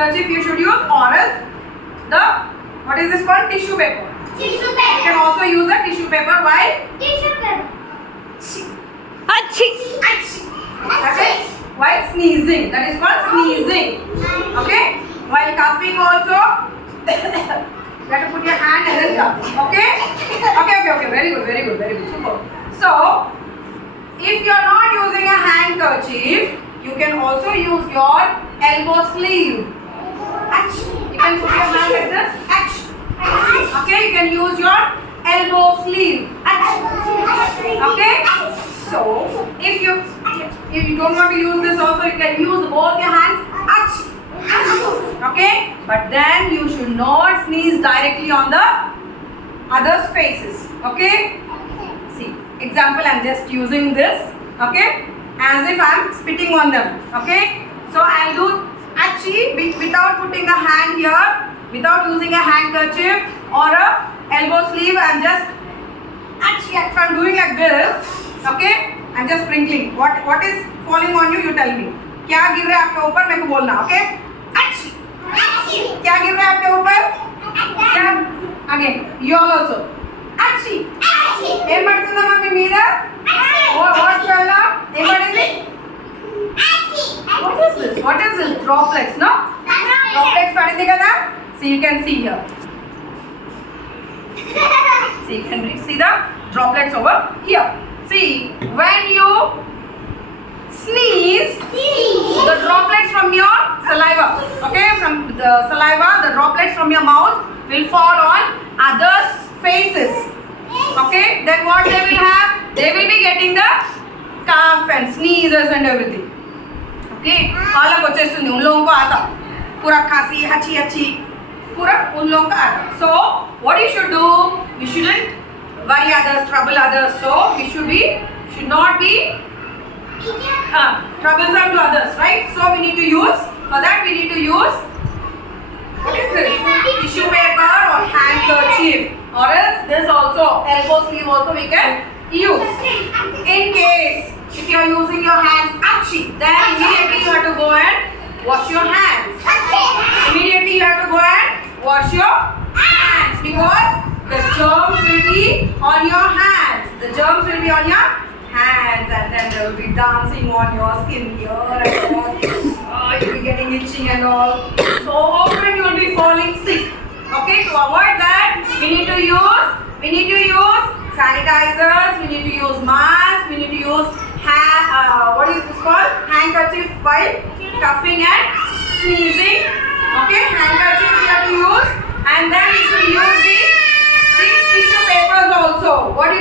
handkerchief you should use, or else the, what is this called? Tissue paper. Tissue paper. You can also use the tissue paper while Tissue paper. okay, while sneezing. That is called sneezing. Okay, while coughing also you have to put your hand and then cough. Okay, very good, super. So if you are not using a handkerchief, you can also use your elbow sleeve. You can put your hand like this. Okay, you can use your elbow sleeve. Okay, so if you don't want to use this also, you can use both your hands. Okay, but then you should not sneeze directly on the others' faces. Okay, see, example, I am just using this, okay, as if I am spitting on them. Okay, so I will do achhi without putting a hand here, without using a handkerchief or a elbow sleeve. I am just achhi. If I am doing like this, okay, I am just sprinkling. What is falling on you? You tell me. क्या गिर रहा है आपके ऊपर? मेरे को बोलना. Okay, achhi. क्या गिर रहा है आपके ऊपर? क्या? Again, you all also. Achhi. ఏం పడుతుందా మమ్మీ మీద? What fell out? ఏం పడింది? What is this? Droplets, no? Droplets పడింది కదా? See, you can see here. See, you can see the droplets over here. See, when you sneeze, the droplets from your saliva, okay, from the saliva, the droplets from your mouth will fall on others' faces. Okay, then what they will have? They will be getting the cough and sneezes and everything. Okay, अलग వచ్చేస్తుంది उन लोगों को आता पूरा खांसी हची हची पूरा उन लोगों का आता. So what you should do? You shouldn't worry others, trouble others. So we should not be troublesome to others, right? So we need to use, for that we need to use, what is this? Tissue paper or handkerchief, or else this also, elbow sleeve also we can use. In case if you are using your hands then immediately you have to go and wash your hands. Immediately you have to go and wash your hands, because the germs will be on your hands. The germs will be on your hands, and then they will be dancing on your skin here and all. You will be getting itching and all. So often you will be falling sick. Okay, to avoid that, we need to use sanitizers, we need to use masks, we need to use what is this called? Handkerchief while coughing and sneezing. Okay, handkerchief we have to use, and then we should use the tissue papers also. What do